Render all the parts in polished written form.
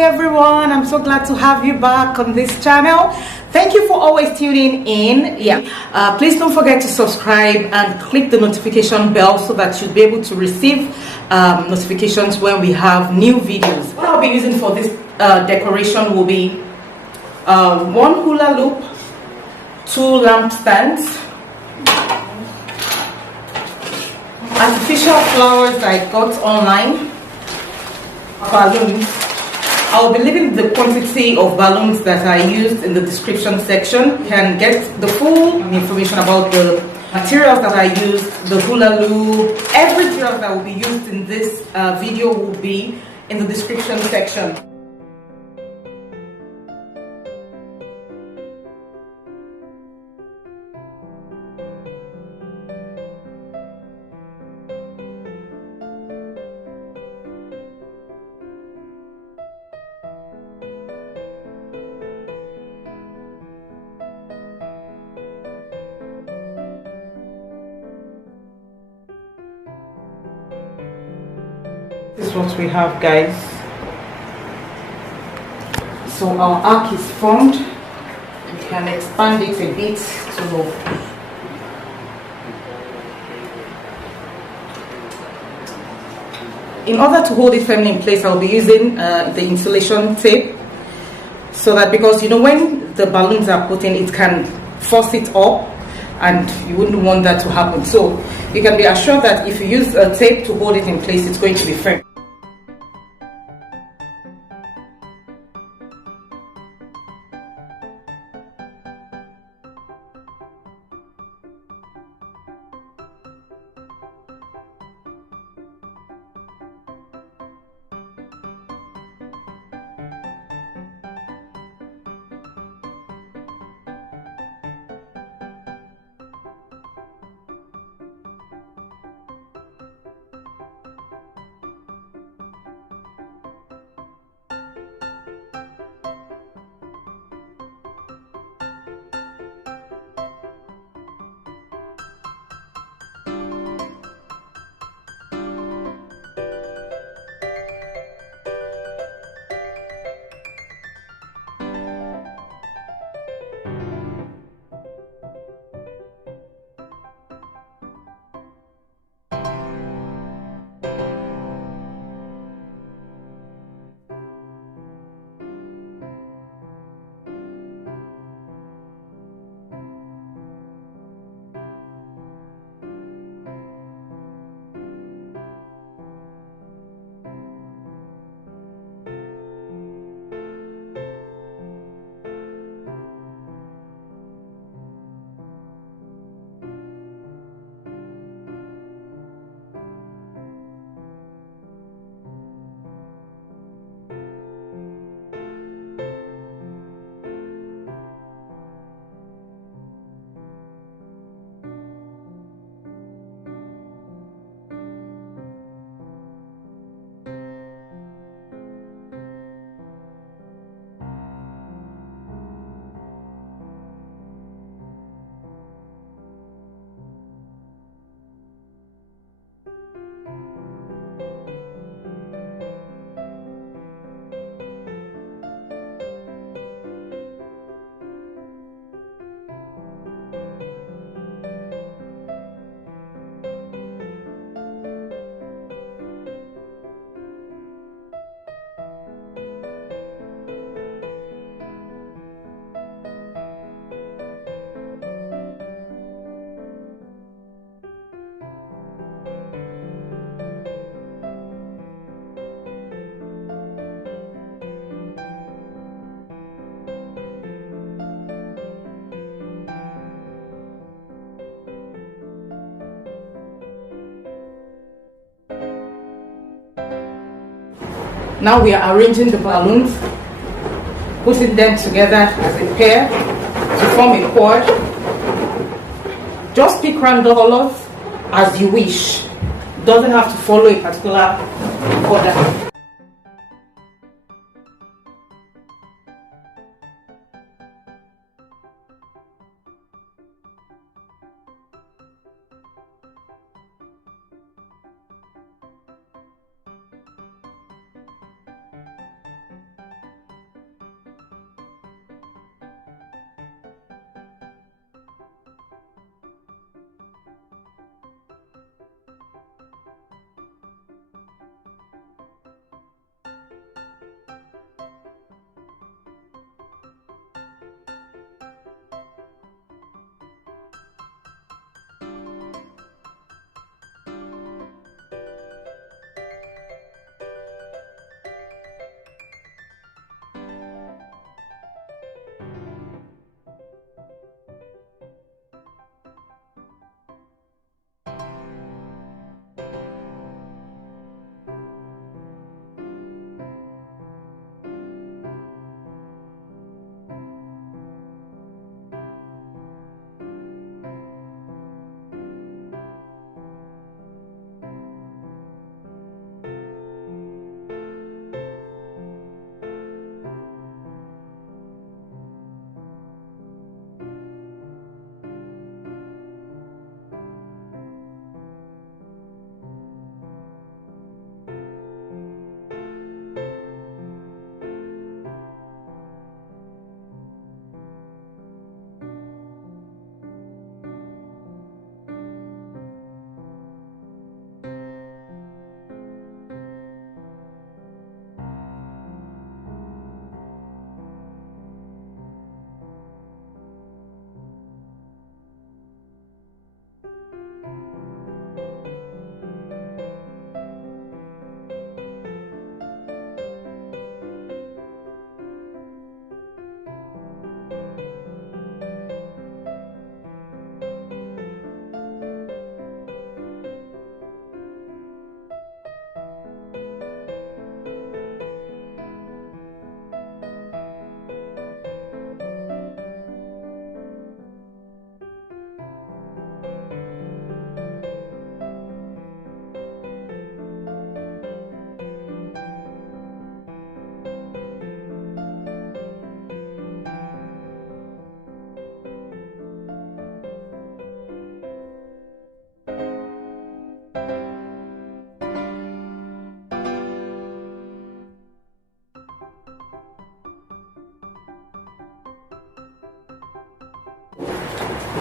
everyone, I'm so glad to have you back on this channel. Thank you for always tuning in. Please don't forget to subscribe and click the notification bell so that you'll be able to receive notifications when we have new videos. What I'll be using for this decoration will be one hula loop, 2 lamp stands, artificial flowers I got online, balloons. I'll be leaving the quantity of balloons that I used in the description section. You can get the full information about the materials that I used, the hula loop. Every material that will be used in this video will be in the description section. This is what we have, guys. So our arc is formed. We can expand it a bit to in order to hold it firmly in place. I'll be using the insulation tape, so that, because when the balloons are put in, it can force it up, and you wouldn't want that to happen. So you can be assured that if you use a tape to hold it in place, it's going to be firm. Now we are arranging the balloons, putting them together as a pair to form a cord. Just pick random colors as you wish. It doesn't have to follow a particular order.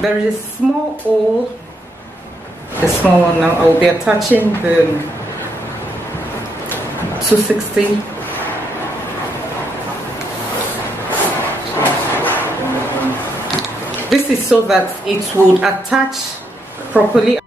There is a small hole, the small one. Now I'll be attaching the 260. This is so that it would attach properly.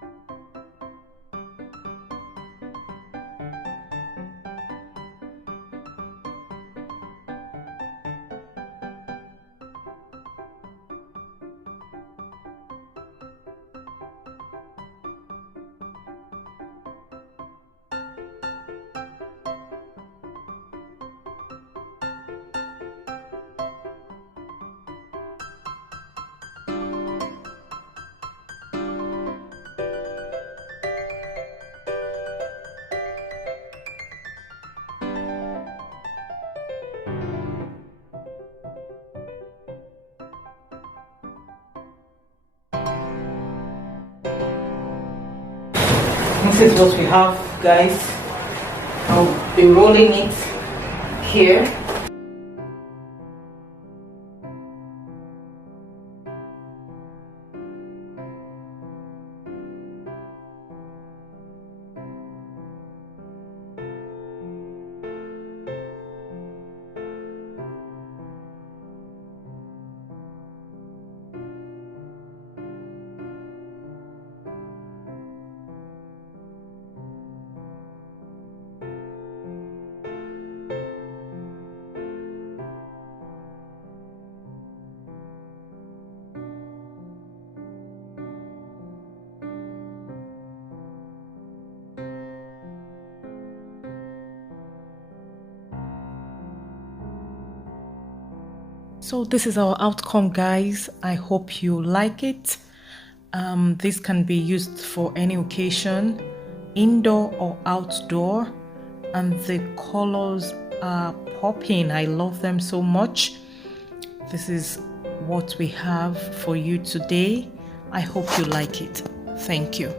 This is what we have, guys. I'll be rolling it here. So this is our outcome, guys. I hope you like it. This can be used for any occasion, indoor or outdoor, and the colors are popping. I love them so much. This is what we have for you today. I hope you like it. Thank you.